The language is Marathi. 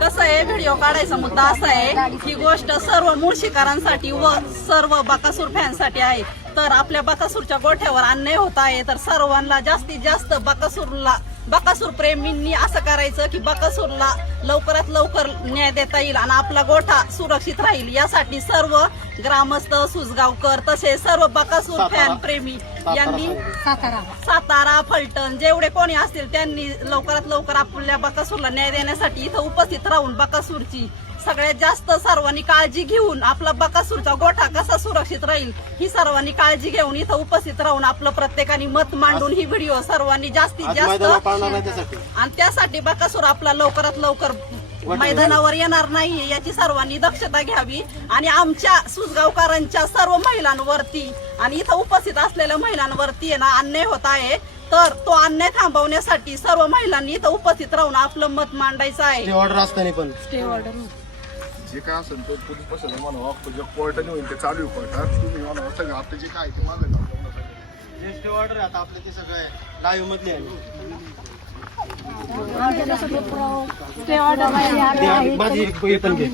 कसं आहे, व्हिडिओ काढायचा मुद्दा असा आहे, ही गोष्ट सर्व मुळशीकरांसाठी व सर्व बकासूर फॅनसाठी आहे. तर आपल्या बकासूरच्या गोठ्यावर अन्याय होत आहे, तर सर्वांना जास्तीत जास्त बकासूर प्रेमींनी असं करायचं की बकासूरला लवकरात लवकर न्याय देता येईल आणि आपला गोठा सुरक्षित राहील, यासाठी सर्व ग्रामस्थ, सुसगावकर तसेच सर्व बकासूर फॅन प्रेमी यांनी सातारा, फलटण जेवढे कोणी असतील त्यांनी लवकरात लवकर आपल्या बकासूरला न्याय देण्यासाठी इथं उपस्थित राहून बकासूरची सगळ्यात जास्त सर्वांनी काळजी घेऊन आपला बकासूरचा गोठा कसा सुरक्षित राहील ही सर्वांनी काळजी घेऊन इथं उपस्थित राहून आपलं प्रत्येकाने मत मांडून ही व्हिडिओ सर्वांनी जास्तीत जास्त आणि त्यासाठी बकासूर आपला लवकरात लवकर मैदानावर येणार नाही याची सर्वांनी दक्षता घ्यावी आणि आमच्या सुसगावकरांच्या सर्व महिलांवरती आणि इथं उपस्थित असलेल्या महिलांवरती ना अन्याय होत आहे, तर तो अन्याय थांबवण्यासाठी सर्व महिलांनी इथं उपस्थित राहून आपलं मत मांडायचं आहे. स्टे ऑर्डर असताना पण स्टे ऑर्डर जे काय असेल तो पोलीस प्रशासन म्हणा जे कोर्टाने होईल ते चालू आहे कोर्टात. तुम्ही म्हणा सगळं आपलं जे काय ते मागे जे स्टे ऑर्डर आहे आता आपलं ते सगळं लाईव्ह मधले आहे. स्टे ऑर्डर माझी एक पण घे.